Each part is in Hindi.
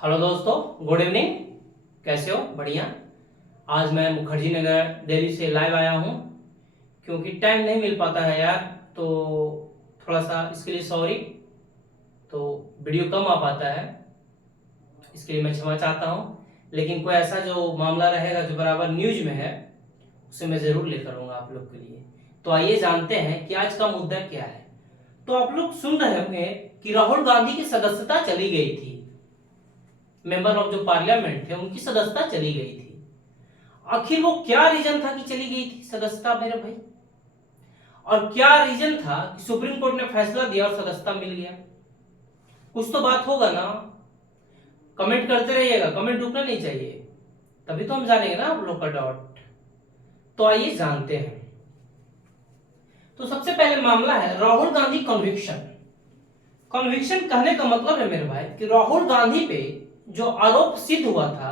हेलो दोस्तों, गुड इवनिंग। कैसे हो? बढ़िया। आज मैं मुखर्जी नगर दिल्ली से लाइव आया हूँ क्योंकि टाइम नहीं मिल पाता है यार, तो थोड़ा सा इसके लिए सॉरी। तो वीडियो कम आ पाता है, इसके लिए मैं क्षमा चाहता हूँ। लेकिन कोई ऐसा जो मामला रहेगा जो बराबर न्यूज में है उसे मैं ज़रूर लेकर आऊँगा आप लोग के लिए। तो आइए जानते हैं कि आज का मुद्दा क्या है। तो आप लोग सुन रहे होंगे कि राहुल गांधी की सदस्यता चली गई थी, मेंबर ऑफ जो पार्लियामेंट थे उनकी सदस्यता चली गई थी। आखिर वो क्या रीजन था कि चली गई थी सदस्यता मेरे भाई, और क्या रीजन था कि सुप्रीम कोर्ट ने फैसला दिया और सदस्यता मिल गया? कुछ तो बात होगा ना। कमेंट करते रहिएगा, कमेंट रुकना नहीं चाहिए, तभी तो हम जानेंगे ना आप लोग का डाउट। तो आइए जानते हैं। तो सबसे पहले मामला है राहुल गांधी कन्विक्शन। कन्विक्शन कहने का मतलब है मेरे भाई कि राहुल गांधी पे जो आरोप सिद्ध हुआ था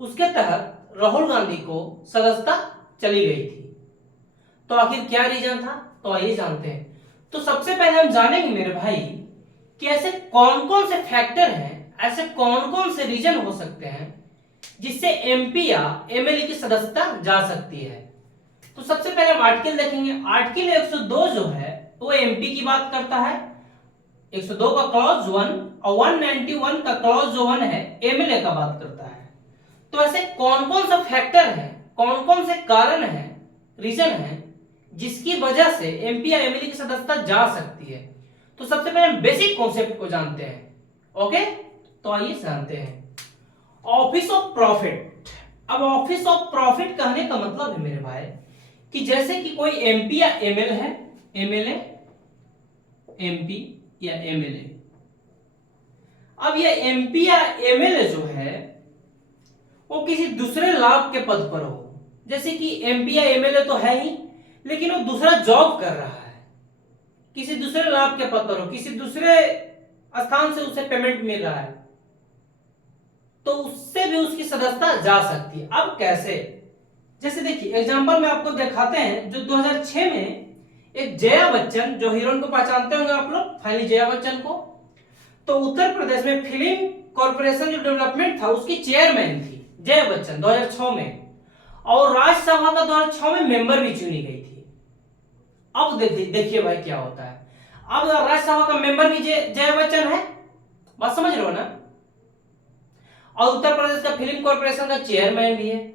उसके तहत राहुल गांधी को सदस्यता चली गई थी। तो आखिर क्या रीजन था? तो आइए जानते हैं। तो सबसे पहले हम जानेंगे मेरे भाई कि ऐसे कौन कौन से फैक्टर हैं, ऐसे कौन कौन से रीजन हो सकते हैं जिससे एमपी या एमएलए की सदस्यता जा सकती है। तो सबसे पहले हम आर्टिकल देखेंगे। आर्टिकल 102 जो है वो एमपी की बात करता है, 102 का क्लॉज 1, और 191 का क्लॉज जो 1 है एमएलए का बात करता है। तो ऐसे कौन कौन सा फैक्टर है, कौन कौन से कारण है, रीजन है जिसकी वजह से एमपी या एमएलए की सदस्यता जा सकती है। तो सबसे पहले हम बेसिक कॉन्सेप्ट को जानते हैं। ओके, तो आइए जानते हैं। Office of profit. अब ऑफिस ऑफ प्रॉफिट कहने का मतलब है मेरे भाई कि जैसे कि कोई एमपी या एमएलए है, एमएलए, एमपी या एमएलए। अब ये एमपी या एमएलए जो है वो किसी दूसरे लाभ के पद पर हो, जैसे कि एमपी या एमएलए तो है ही, लेकिन वो दूसरा जॉब कर रहा है, किसी दूसरे लाभ के पद पर हो, किसी दूसरे स्थान से उसे पेमेंट मिल रहा है, तो उससे भी उसकी सदस्यता जा सकती है। अब कैसे? जैसे देखिए एग्जांपल में आपको दिखाते हैं। जो 2006 में एक जया बच्चन, जो हीरोइन को पहचानते होंगे आप लोग, फाइनली जया बच्चन को, तो उत्तर प्रदेश में फिल्म कॉर्पोरेशन जो डेवलपमेंट था उसकी चेयरमैन थी जया बच्चन 2006 में, और राज्यसभा का 2006 में मेंबर भी चुनी गई थी। अब देखिए भाई क्या होता है। अब राज्यसभा का मेंबर भी जया बच्चन है, बात समझ रहे हो ना, और उत्तर प्रदेश का फिल्म कॉर्पोरेशन का चेयरमैन भी है।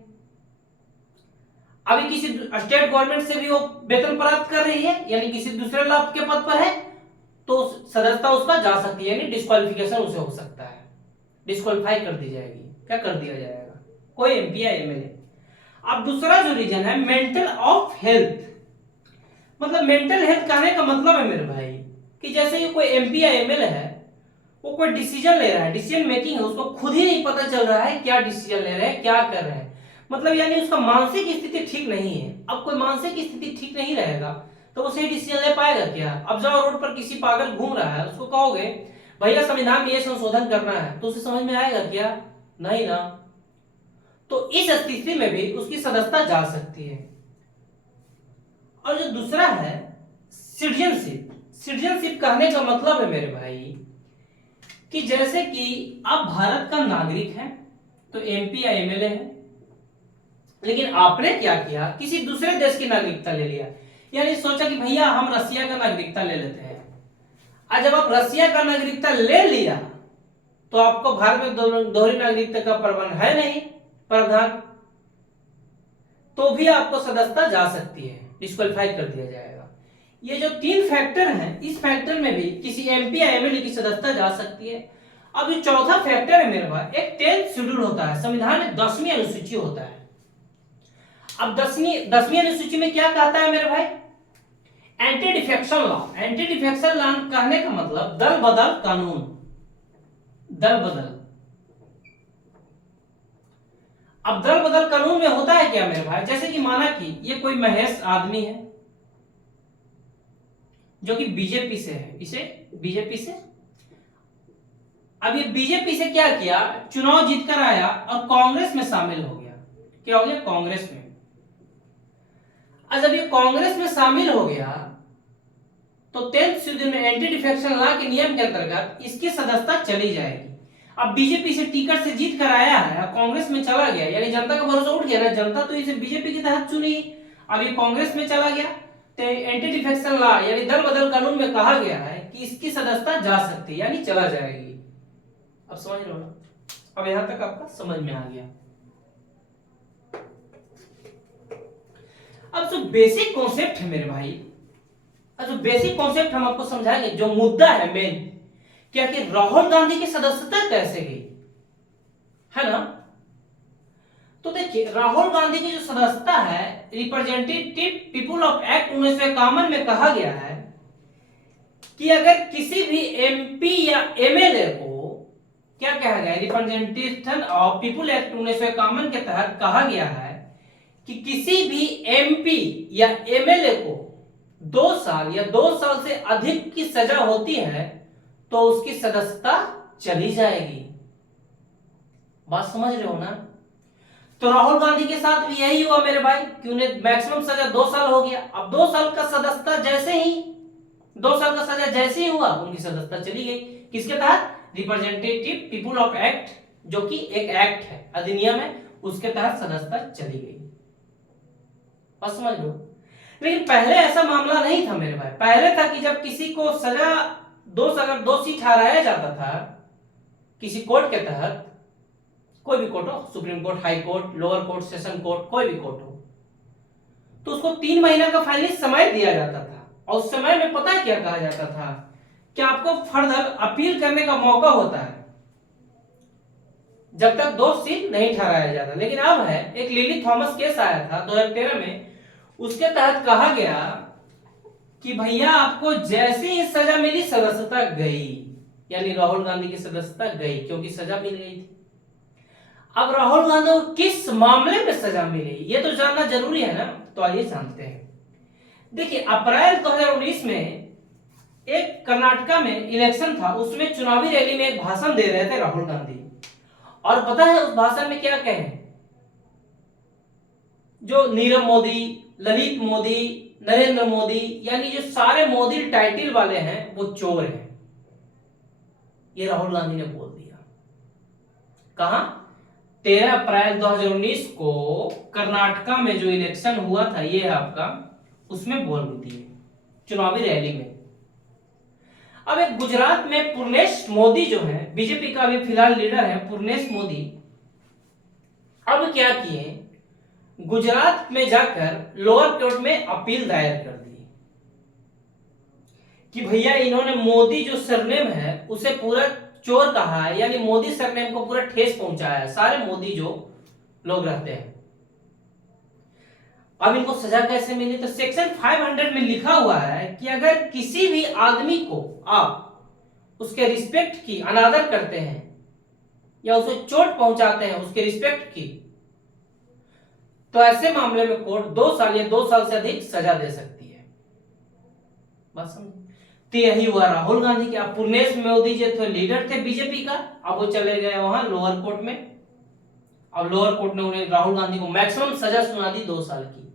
अभी किसी स्टेट गवर्नमेंट से भी वो वेतन प्राप्त कर रही है, यानी किसी दूसरे लाभ के पद पर है, तो सदस्यता उसका जा सकती है, यानी डिस्क्वालिफिकेशन उसे हो सकता है, डिस्क्वालीफाई कर दी जाएगी। क्या कर दिया जाएगा? कोई एमपी या एमएलए। अब दूसरा जो रीजन है मेंटल ऑफ हेल्थ। मतलब मेंटल हेल्थ कहने का मतलब है मेरे भाई कि जैसे ये कोई एमपी या एमएलए है, वो कोई डिसीजन ले रहा है, डिसीजन मेकिंग है, उसको खुद ही नहीं पता चल रहा है क्या डिसीजन ले रहे हैं, क्या कर रहे हैं। मतलब यानी उसका मानसिक स्थिति ठीक नहीं है। अब कोई मानसिक स्थिति ठीक नहीं रहेगा तो वो सही डिसीजन ले पाएगा क्या? अब जाओ रोड पर किसी पागल घूम रहा है, उसको कहोगे भैया संविधान में ये संशोधन करना है, तो उसे समझ में आएगा क्या? नहीं ना। तो इस स्थिति में भी उसकी सदस्यता जा सकती है। और जो दूसरा है सिटीजनशिप। सिटीजनशिप कहने का मतलब है मेरे भाई कि जैसे कि आप भारत का नागरिक हैं, तो एमपी या एमएलए है, लेकिन आपने क्या किया, किसी दूसरे देश की नागरिकता ले लिया। यानी सोचा कि भैया हम रसिया का नागरिकता ले लेते हैं। आज जब आप रसिया का नागरिकता ले लिया तो आपको भारत में दोहरी नागरिकता का प्रबंध है नहीं, प्रावधान, तो भी आपको सदस्यता जा सकती है, डिस्क्वालीफाई कर दिया जाएगा। ये जो तीन फैक्टर हैं, इस फैक्टर में भी किसी एमपी या एमएलए की सदस्यता जा सकती है। अब ये चौथा फैक्टर है मेरे भाई, एक 10th शेड्यूल होता है, संविधान में 10वीं अनुसूची होता है। अब 10वीं अनुसूची में क्या कहता है मेरे भाई? Anti defection law. Anti defection law कहने का मतलब दल बदल कानून, दल बदल। अब दल बदल कानून में होता है क्या मेरे भाई? जैसे कि माना कि ये कोई महेश आदमी है जो कि बीजेपी से है, इसे बीजेपी से, अब ये बीजेपी से क्या किया, चुनाव जीतकर आया और कांग्रेस में शामिल हो गया। क्या हो गया? कांग्रेस में। जब ये कांग्रेस में शामिल हो गया तो 10th शेड्यूल में एंटी डिफेक्शन लॉ के नियम के अंतर्गत इसकी सदस्यता चली जाएगी। अब बीजेपी से टिकट से जीत कर आया है, कांग्रेस में चला गया, यानी जनता का भरोसा उठ गया ना, जनता तो इसे बीजेपी के तहत चुनी, अब ये कांग्रेस में चला गया, तो एंटी डिफेक्शन लॉ यानी दल बदल कानून में कहा गया है कि इसकी सदस्यता जा सकती है, यानी चला जाएगी। अब समझ रहे हो ना, अब यहां तक आपका समझ में आ गया। अब जो बेसिक कॉन्सेप्ट है मेरे भाई, जो बेसिक कॉन्सेप्ट हम आपको समझाएंगे, जो मुद्दा है मेन, क्या कि राहुल गांधी की सदस्यता कैसे गई, है ना। तो देखिए राहुल गांधी की जो सदस्यता है, रिप्रेजेंटेटिव पीपुल ऑफ एक्ट 1951 में कहा गया है कि अगर किसी भी एमपी या एमएलए को, क्या कहा गया है, रिप्रेजेंटेशन ऑफ पीपुल एक्ट 1951 के तहत कहा गया है कि किसी भी एमपी या एमएलए को 2 साल या 2 साल से अधिक की सजा होती है तो उसकी सदस्यता चली जाएगी। बात समझ रहे हो ना। तो राहुल गांधी के साथ भी यही हुआ मेरे भाई कि उन्हें मैक्सिमम सजा 2 साल हो गया। अब 2 साल का सदस्यता जैसे ही 2 साल का सजा जैसे ही हुआ उनकी सदस्यता चली गई। किसके तहत? रिप्रेजेंटेटिव पीपुल ऑफ एक्ट, जो कि एक एक्ट है, अधिनियम है, उसके तहत सदस्यता चली गई। बस समझ लो। लेकिन पहले ऐसा मामला नहीं था मेरे भाई। पहले था कि जब किसी को सजा 2 साल अगर दोषी ठहराया जाता था किसी कोर्ट के तहत, कोई भी कोर्ट हो, supreme court, high court, lower court, session court, कोई भी कोर्ट हो, तो उसको 3 महीना का फाइनली समय दिया जाता था। और उस समय में पता है क्या कहा जाता था कि आपको फर्दर अपील करने का मौका होता है जब तक दोषी नहीं ठहराया जाता। लेकिन अब है, एक लिली थॉमस केस आया था 2013 में, उसके तहत कहा गया कि भैया आपको जैसे ही सजा मिली सदस्यता गई, यानी राहुल गांधी की सदस्यता गई क्योंकि सजा मिल गई थी। अब राहुल गांधी को किस मामले में सजा मिली ये तो जानना जरूरी है ना, तो आइए जानते हैं। देखिए अप्रैल 2019 में एक कर्नाटका में इलेक्शन था, उसमें चुनावी रैली में एक भाषण दे रहे थे राहुल गांधी। और पता है उस भाषण में क्या कहे? जो नीरव मोदी, ललित मोदी, नरेंद्र मोदी, यानी जो सारे मोदी टाइटल वाले हैं वो चोर हैं, ये राहुल गांधी ने बोल दिया। कहां? 13 अप्रैल 2019 को कर्नाटका में जो इलेक्शन हुआ था, ये है आपका, उसमें बोल दिए चुनावी रैली में। अब एक गुजरात में पूर्णेश मोदी जो है, बीजेपी का अभी फिलहाल लीडर है पूर्णेश मोदी, अब क्या किए, गुजरात में जाकर लोअर कोर्ट में अपील दायर कर दी कि भैया इन्होंने मोदी जो सरनेम है उसे पूरा चोर कहा है, यानी मोदी सरनेम को पूरा ठेस पहुंचाया है, सारे मोदी जो लोग रहते हैं। अब इनको सजा कैसे मिली? तो सेक्शन 500 में लिखा हुआ है कि अगर किसी भी आदमी को आप उसके रिस्पेक्ट की अनादर करते हैं या उसे चोट पहुंचाते हैं उसके रिस्पेक्ट की, तो ऐसे मामले में कोर्ट 2 साल या 2 साल से अधिक सजा दे सकती है। बात समझ? तो यही हुआ राहुल गांधी के। अब पूर्णेश मोदी जी थे, लीडर थे बीजेपी का, अब वो चले गए वहां लोअर कोर्ट में। अब लोअर कोर्ट ने उन्हें, राहुल गांधी को मैक्सिमम सजा सुना दी 2 साल की।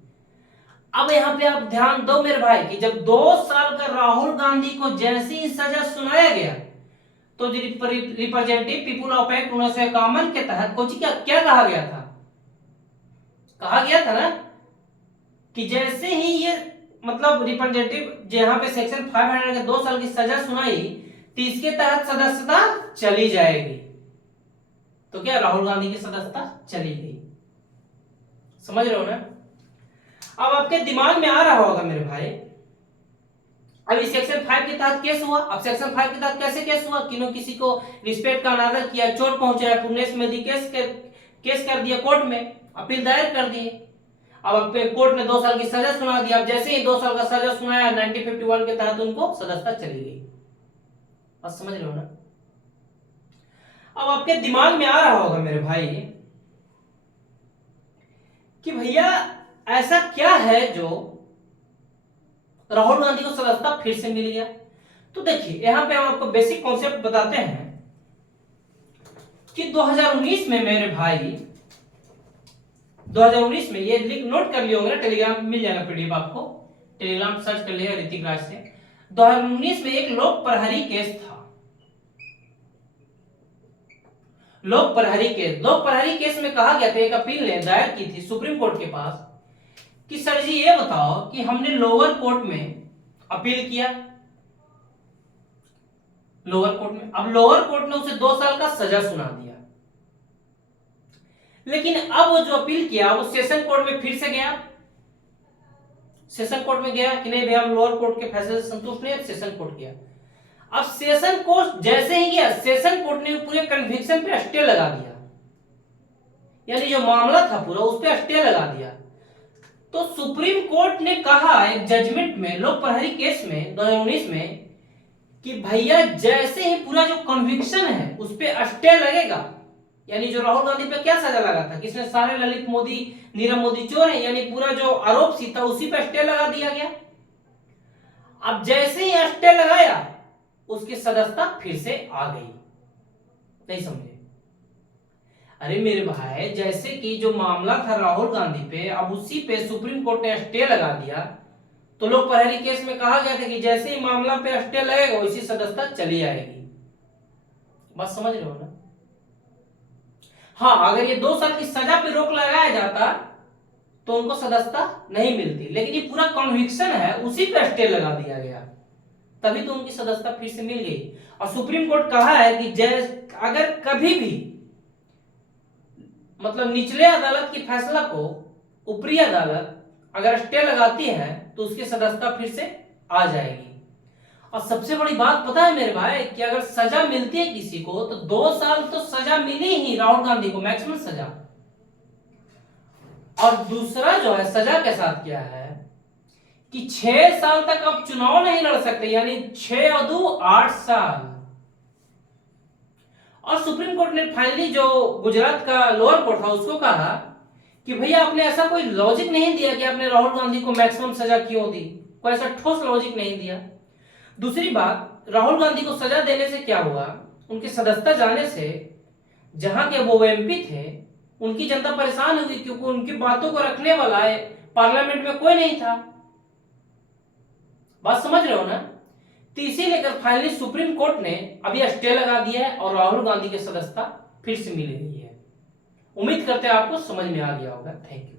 अब यहाँ पे आप ध्यान दो मेरे भाई कि जब 2 साल का राहुल गांधी को जैसी ही सजा सुनाया गया तो रिप्रेजेंटेटिव पीपुल ऑफ एक्ट 1951 के तहत कुछ क्या कहा गया था? कहा गया था ना कि जैसे ही ये मतलब रिप्रेजेंटेटिव जहां पे सेक्शन 500 के 2 साल की सजा सुनाई तो इसके तहत सदस्यता चली जाएगी। तो क्या राहुल गांधी की सदस्यता चली गई? समझ रहे हो ना। अब आपके दिमाग में आ रहा होगा मेरे भाई, अभी सेक्शन 5 के तहत केस हुआ। अब सेक्शन 5 के तहत कैसे केस हुआ? किसी को रिस्पेक्ट का अनादर किया, चोट पहुंचाया, पूर्णेश मोदी केस कर दिया कोर्ट में, अपील दायर कर दिए। अब कोर्ट ने 2 साल की सजा सुना दी। अब जैसे ही 2 साल का सजा सुनाया 1951 के तहत उनको सदस्यता चली गई। बस समझ रहे हो ना। अब आपके दिमाग में आ रहा होगा मेरे भाई कि भैया ऐसा क्या है जो राहुल गांधी को सदस्यता फिर से मिल गया। तो देखिए यहां पे हम आपको बेसिक कॉन्सेप्ट बताते हैं कि 2019 में मेरे भाई, 2019 में, ये लिंक नोट कर लिया होगा, टेलीग्राम मिल जाएगा पीडीएफ आपको, टेलीग्राम सर्च कर लिया ऋतिक राज से। 2019 में एक लोक प्रहरी केस था, लोक प्रहरी केस। लोक प्रहरी केस में कहा गया था, एक अपील ने दायर की थी सुप्रीम कोर्ट के पास कि सर जी ये बताओ कि हमने लोअर कोर्ट में अपील किया, लोअर कोर्ट में, अब लोअर कोर्ट ने उसे 2 साल का सजा सुना दिया, लेकिन अब वो जो अपील किया वो सेशन कोर्ट में फिर से गया, सेशन कोर्ट में गया कि नहीं भाई हम लोअर कोर्ट के फैसले से संतुष्ट नहीं, सेशन कोर्ट गया। अब सेशन कोर्ट जैसे ही गया, सेशन कोर्ट ने पूरे कन्विक्शन पे स्टे लगा दिया, यानी जो मामला था पूरा उस पे स्टे लगा दिया। तो सुप्रीम कोर्ट ने कहा एक जजमेंट में लोक प्रहरी केस में 2019 में कि भैया जैसे ही पूरा जो कन्विक्शन है उस पे स्टे लगेगा, यानी जो राहुल गांधी पे क्या सजा लगा था, किसने सारे ललित मोदी नीरव मोदी चोर है, यानी पूरा जो आरोप सी था उसी पे स्टे लगा दिया गया। अब जैसे ही स्टे लगाया उसकी सदस्यता फिर से आ गई। नहीं समझे? अरे मेरे भाई, जैसे कि जो मामला था राहुल गांधी पे, अब उसी पे सुप्रीम कोर्ट ने स्टे लगा दिया, तो लोक प्रहरी केस में कहा गया था कि जैसे ही मामला पे स्टे लगेगा उसी सदस्यता चली आएगी। बात समझ रहे हो ना? हाँ, अगर ये 2 साल की सजा पे रोक लगाया जाता तो उनको सदस्यता नहीं मिलती, लेकिन ये पूरा कन्विक्शन है उसी पे स्टे लगा दिया गया, तभी तो उनकी सदस्यता फिर से मिल गई। और सुप्रीम कोर्ट कहा है कि अगर कभी भी मतलब निचले अदालत की फैसला को ऊपरी अदालत अगर स्टे लगाती है तो उसकी सदस्यता फिर से आ जाएगी। और सबसे बड़ी बात पता है मेरे भाई कि अगर सजा मिलती है किसी को तो 2 साल तो सजा मिली ही राहुल गांधी को, मैक्सिमम सजा। और दूसरा जो है सजा के साथ क्या है कि 6 साल तक अब चुनाव नहीं लड़ सकते, यानी 6 और 2 8 साल। और सुप्रीम कोर्ट ने फाइनली जो गुजरात का लोअर कोर्ट था उसको कहा कि भैया आपने ऐसा कोई लॉजिक नहीं दिया कि आपने राहुल गांधी को मैक्सिमम सजा क्यों दी, कोई ऐसा ठोस लॉजिक नहीं दिया। दूसरी बात, राहुल गांधी को सजा देने से क्या हुआ, उनकी सदस्यता जाने से जहां के वो एमपी थे उनकी जनता परेशान हुई, क्योंकि उनकी बातों को रखने वाला पार्लियामेंट में कोई नहीं था। बात समझ रहे हो ना? तो इसी लेकर फाइनली सुप्रीम कोर्ट ने अभी स्टे लगा दिया है और राहुल गांधी की सदस्यता फिर से मिल गई है। उम्मीद करते हैं आपको समझ में आ गया होगा। Thank you.